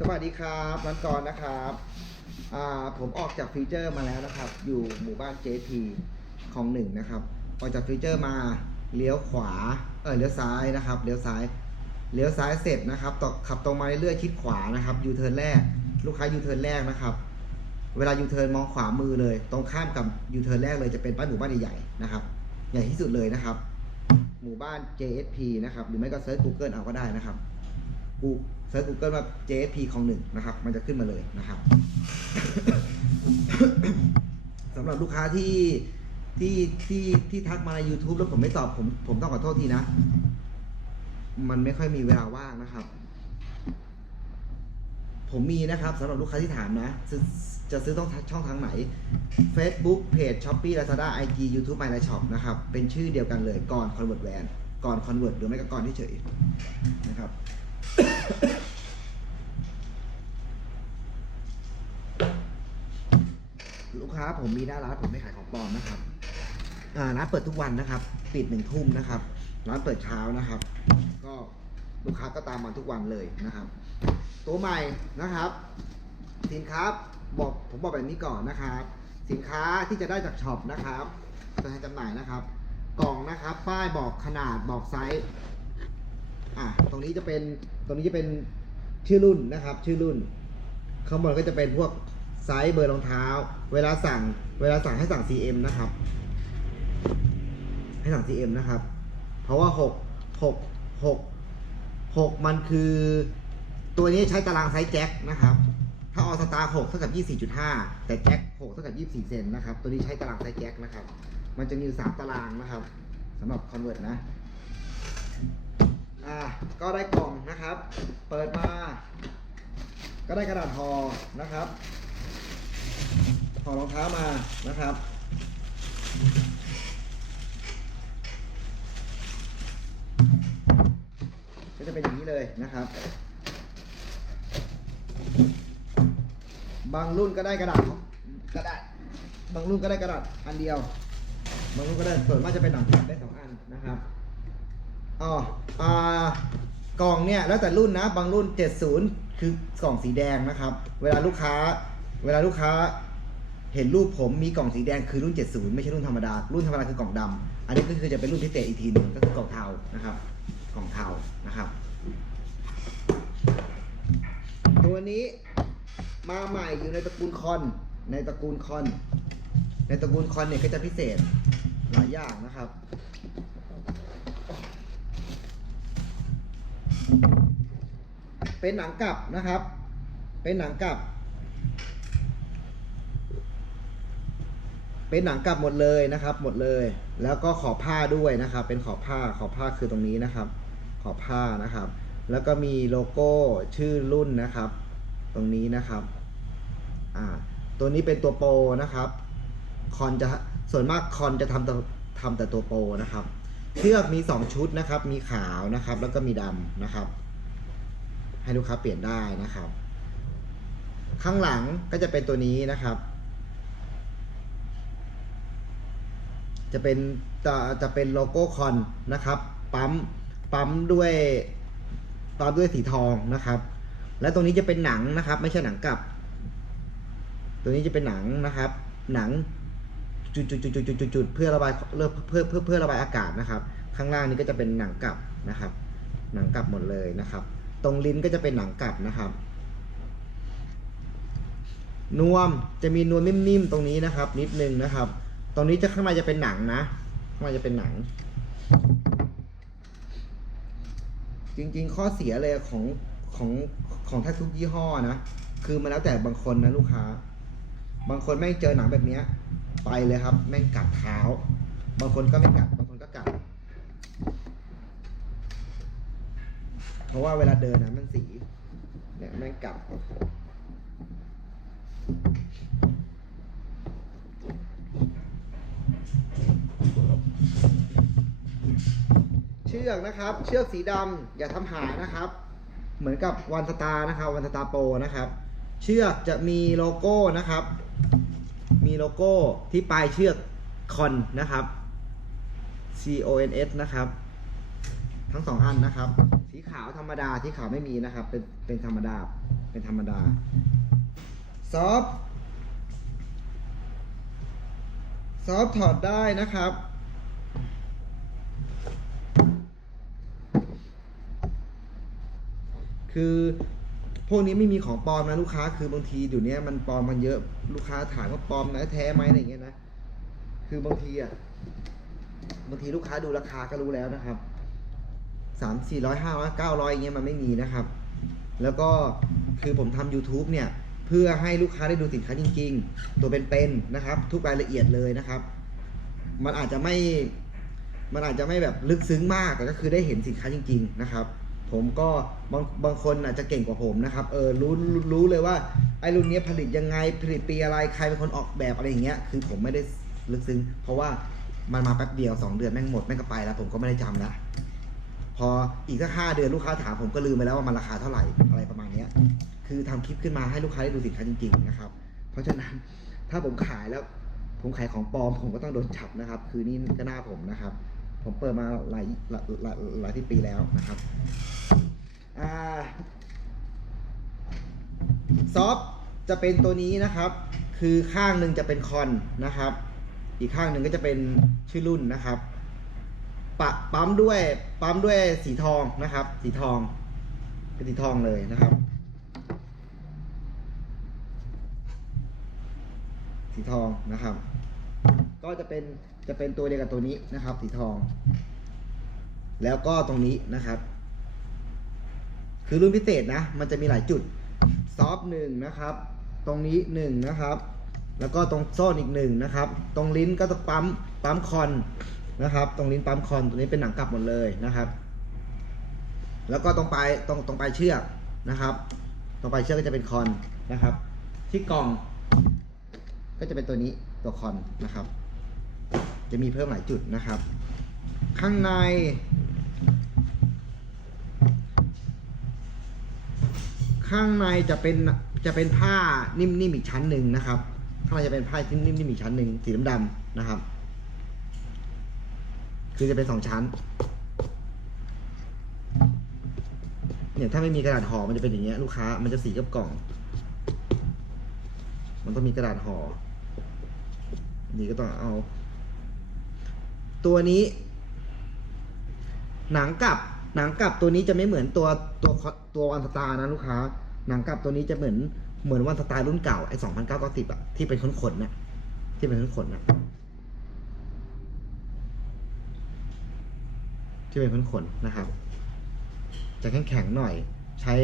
สวัสดีครับนันกรนะครับผมออกจากฟีเจอร์มาแล้วนะครับ อยู่หมู่บ้าน JP ของหนึ่งนะครับ ออกจากฟีเจอร์มาเลี้ยวขวา เออเลี้ยวซ้ายนะครับ เลี้ยวซ้าย เลี้ยวซ้ายเสร็จนะครับต่อขับตรงมาเรื่อยๆ ชิดขวานะครับ ยูเทิร์นแรก ลูกค้ายูเทิร์นแรกนะครับ เวลายูเทิร์นมองขวามือเลย ตรงข้ามกับยูเทิร์นแรกเลยจะเป็นป้ายหมู่บ้านใหญ่ๆนะครับ ใหญ่ที่สุดเลยนะครับ หมู่บ้าน JSP นะครับ หรือไม่ก็เซิร์ช Google เอาก็ได้นะครับ กูเซิร์ช Google ว่า JSP ของหนึ่งนะครับ มันจะขึ้นมาเลยนะครับสำหรับลูกค้าที่ที่ที่ที่ทักมาใน YouTube แล้วผมไม่ตอบผมผมต้องขอโทษทีนะ มันไม่ค่อยมีเวลาว่างนะครับ ผมมีนะครับสำหรับลูกค้าที่ถามนะ จะซื้อต้องช่องทางไหน Facebook Page Shopee Lazada IG YouTube My Life Shop นะครับ เป็นชื่อเดียวกันเลยก่อน Convert Van ก่อน Convert หรือไม่ก็ก่อนที่เฉยๆนะครับ ลูกค้าผมมีหน้าร้านผมไม่ขายของปลอมนะครับอ่าร้านเปิดทุกวันนะครับ ปิดหนึ่งทุ่มนะครับ ร้านเปิดเช้านะครับ ก็ลูกค้าก็ตามมาทุกวันเลยนะครับ ตัวใหม่นะครับสินค้าบอกผมบอกแบบนี้ก่อนนะครับ สินค้าที่จะได้จากช็อปนะครับตัวแทนจำหน่ายนะครับ กล่องนะครับ ป้ายบอกขนาดบอกไซส์ นี้จะเป็นตรงนี้จะเป็นชื่อรุ่นนะครับ ชื่อรุ่น ข้างบนก็จะเป็นพวกไซส์เบอร์รองเท้า เวลาสั่ง เวลาสั่งให้สั่ง CM นะครับ ให้สั่ง CM นะครับ เพราะว่า 6 6 6 6 มันคือ ตัวนี้ใช้ตารางไซส์แจ็คนะครับ ถ้าออสตาร์6เท่ากับ 24.5 แต่แจ็ค6เท่ากับ 24 เซนนะครับ ตัวนี้ใช้ตารางไซส์แจ็คนะครับ มันจะมี3ตารางนะครับสำหรับคอนเวิร์ตนะ อ่าก็ได้กล่องนะครับ เปิดมา ก็ได้กระดาษห่อนะครับห่อรองเท้ามานะครับก็จะเป็นอย่างนี้เลยนะครับ บางรุ่นก็ได้กระดาษกระดาษบางรุ่นก็ได้กระดาษอันเดียว บางรุ่นก็ได้ส่วนมากจะเป็นหนังแผ่นได้สองอันนะครับ อ๋ออ่ากล่องเนี่ยแล้วแต่รุ่นนะบางรุ่น 70 คือกล่องสีแดงนะครับ เวลาลูกค้า เวลาลูกค้า เห็นรูปผมมีกล่องสีแดงคือรุ่น 70 ไม่ใช่รุ่นธรรมดา รุ่นธรรมดาคือกล่องดำอันนี้ก็คือจะเป็นรุ่นพิเศษอีกทีหนึงก็คือกล่องเทานะครับ กล่องเทานะครับ ตัวนี้มาใหม่อยู่ในตระกูลคอนในตระกูลคอน ในตระกูลคอนเนี่ยก็จะพิเศษหลายอย่างนะครับ เป็นหนังกลับนะครับ เป็นหนังกลับ เป็นหนังกลับหมดเลยนะครับ หมดเลย แล้วก็ขอบผ้าด้วยนะครับ เป็นขอบผ้าขอบผ้าคือตรงนี้นะครับ ขอบผ้านะครับ แล้วก็มีโลโก้ชื่อรุ่นนะครับ ตรงนี้นะครับ อ่า ตัวนี้เป็นตัวโปรนะครับ คอนจะส่วนมากคอนจะทำแต่ทำแต่ตัวโปรนะครับ เชือกมี 2 ชุดนะครับ มีขาวนะครับ แล้วก็มีดำนะครับ ให้ลูกค้าเปลี่ยนได้นะครับ ข้างหลังก็จะเป็นตัวนี้นะครับ จะเป็นจะจะเป็นโลโก้คอนนะครับ ปั๊มปั๊มด้วยปั๊มด้วยสีทองนะครับ และตรงนี้จะเป็นหนังนะครับ ไม่ใช่หนังกลับ ตัวนี้จะเป็นหนังนะครับ หนัง จุดจุดจุดจุดจุดจุดเพื่อระบายเพื่อเพื่อเพื่อเพื่อระบายอากาศนะครับ ข้างล่างนี้ก็จะเป็นหนังกลับนะครับ หนังกลับหมดเลยนะครับ ตรงลิ้นก็จะเป็นหนังกลับนะครับนวมจะมีนวมนิ่มๆตรงนี้นะครับ นิดนึงนะครับ ตรงนี้จะข้างในจะเป็นหนังนะข้างในจะเป็นหนัง จริงๆ ข้อเสียเลยของของของแทบทุกยี่ห้อนะ คือมันแล้วแต่บางคนนะลูกค้า บางคนแม่งเจอหนังแบบเนี้ยไปเลยครับ แม่งกัดเท้า บางคนก็ไม่กัด บางคนก็กัด เพราะว่าเวลาเดินนะมันสีเนี่ยแม่งกัดเชือกนะครับ เชือกสีดำอย่าทำหายนะครับ เหมือนกับวันสตาร์นะครับ วันสตาร์โปรนะครับ เชือกจะมีโลโก้นะครับ มีโลโก้ที่ปลายเชือกคอนนะครับ C O N S นะครับ ทั้งสองอันนะครับ สีขาวธรรมดาสีขาวไม่มีนะครับ เป็นเป็นธรรมดา เป็นธรรมดา ซอฟต์ซอฟต์ถอดได้นะครับคือ พวกนี้ไม่มีของปลอมนะลูกค้าคือบางทีเดี๋ยวนี้ยมันปลอมมันเยอะลูกค้าถามว่าปลอมนะแท้ไหมอะไรเงี้ยนะคือบางทีอะบางทีลูกค้าดูราคาก็รู้แล้วนะครับสามสี่ร้อยห้าร้อยเก้าร้อยอย่างเงี้ยมันไม่มีนะครับ แล้วก็คือผมทำ YouTube เนี่ย เพื่อให้ลูกค้าได้ดูสินค้าจริง ๆ ตัวเป็นๆนะครับ ทุกรายละเอียดเลยนะครับ มันอาจจะไม่มันอาจจะไม่แบบลึกซึ้งมากแต่ก็คือได้เห็นสินค้าจริง ๆ นะครับ ผมก็บางบางคนอาจจะเก่งกว่าผมนะครับ เออรู้รู้เลยว่าไอ้รุ่นเนี้ยผลิตยังไงผลิตปีอะไรใครเป็นคนออกแบบอะไรอย่างเงี้ย คือผมไม่ได้ลึกซึ้ง เพราะว่ามันมาแป๊บเดียวสองเดือนแม่งหมดแม่งก็ไปแล้ว ผมก็ไม่ได้จำแล้วพออีกสักห้าเดือนลูกค้าถามผมก็ลืมไปแล้วว่ามันราคาเท่าไหร่อะไรประมาณเนี้ย คือทำคลิปขึ้นมาให้ลูกค้าได้ดูสินค้าจริงๆนะครับ เพราะฉะนั้นถ้าผมขายแล้ว ผมขายของปลอมผมก็ต้องโดนจับนะครับ คือนี่ก็หน้าผมนะครับ ผมเปิดมาหลายหลายหลายหลายที่ปีแล้วนะครับซอฟต์จะเป็นตัวนี้นะครับ คือข้างหนึ่งจะเป็นคอนนะครับ อีกข้างหนึ่งก็จะเป็นชื่อรุ่นนะครับปะปั๊มด้วยปั๊มด้วยสีทองนะครับ สีทองเป็นสีทองเลยนะครับ สีทองนะครับ ก็จะเป็น จะเป็นตัวเดียวกับตัวนี้นะครับ สีทอง แล้วก็ตรงนี้นะครับ คือรุ่นพิเศษนะ มันจะมีหลายจุด ซอฟหนึ่งนะครับ ตรงนี้หนึ่งนะครับ แล้วก็ตรงโซนอีกหนึ่งนะครับ ตรงลิ้นก็จะปั๊มปั๊มคอนนะครับ ตรงลิ้นปั๊มคอนตัวนี้เป็นหนังกลับหมดเลยนะครับ แล้วก็ตรงปลายตรงตรงปลายเชือกนะครับ ตรงปลายเชือกก็จะเป็นคอนนะครับ ที่กล่อง ก็จะเป็นตัวนี้ตัวคอนนะครับ จะมีเพิ่มหลายจุดนะครับ ข้างใน ข้างในจะเป็นจะเป็นผ้านิ่มๆอีกชั้นหนึ่งนะครับ ข้างในจะเป็นผ้านิ่มๆอีกชั้นหนึ่งสีดำๆนะครับ คือจะเป็นสองชั้นเนี่ยถ้าไม่มีกระดาษห่อมันจะเป็นอย่างเงี้ยลูกค้ามันจะสีกับกล่อง มันต้องมีกระดาษห่อนี่ก็ต้องเอา ตัวนี้ หนังกลับหนังกลับตัวนี้จะไม่เหมือนตัวตัวตัววันสตาร์นะลูกค้า หนังกลับตัวนี้จะเหมือนเหมือนวันสตาร์รุ่นเก่าไอ้สองพันเก้าเก้าสิบอะที่เป็นขนขนๆน่ะที่เป็นขนขนๆน่ะที่เป็นขนขนนะครับ จะแข็งแข็งหน่อย ใช้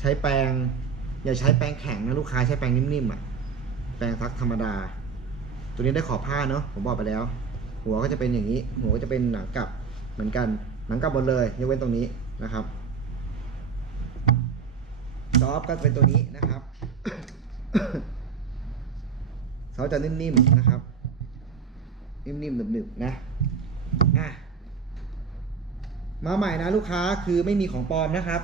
ใช้แปรงอย่าใช้แปรงแข็งนะลูกค้าใช้แปรงนิ่มๆอะแปรงซักธรรมดา ตัวนี้ได้ขอบผ้าเนาะผมบอกไปแล้ว หัวก็จะเป็นอย่างนี้ หัวก็จะเป็นหนังกลับเหมือนกันหนังกลับหมดเลยยกเว้นตรงนี้นะครับซอฟต์ก็เป็นตัวนี้นะครับเขาจะนิ่มๆนะครับ นิ่มๆหนึบๆนะอะมาใหม่นะลูกค้าคือไม่มีของปลอมนะครับ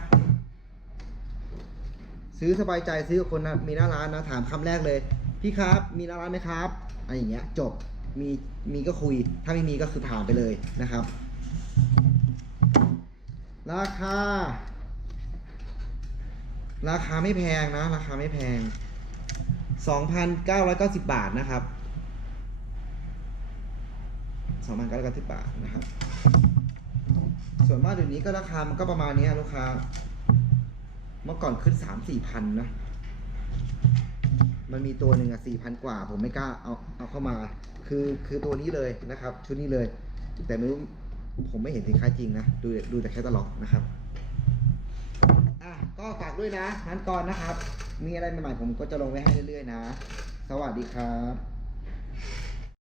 ซื้อสบายใจซื้อกับคนมีหน้าร้านนะถามคำแรกเลย พี่ครับ มีหน้าร้านไหมครับอะไรอย่างเงี้ยจบ มีมีก็คุย ถ้าไม่มีก็คือผ่านไปเลยนะครับ ราคา ราคาไม่แพงนะ ราคาไม่แพง 2,990 บาทนะครับ 2,990 บาทนะครับ ส่วนมากเดี๋ยวนี้ก็ราคามันก็ประมาณนี้ลูกค้า เมื่อก่อนขึ้น 3-4พันนะ มันมีตัวหนึ่งอะสี่พันกว่า ผมไม่กล้าเอาเอาเข้ามา คือคือตัวนี้เลยนะครับ ชุดนี้เลย แต่ไม่รู้ผมไม่เห็นสินค้าจริงนะ ดูดูแต่แค่ตลอกนะครับอะก็ฝากด้วยนะนั้นก่อนนะครับ มีอะไรใหม่ๆผมก็จะลงไว้ให้เรื่อยๆนะ สวัสดีครับ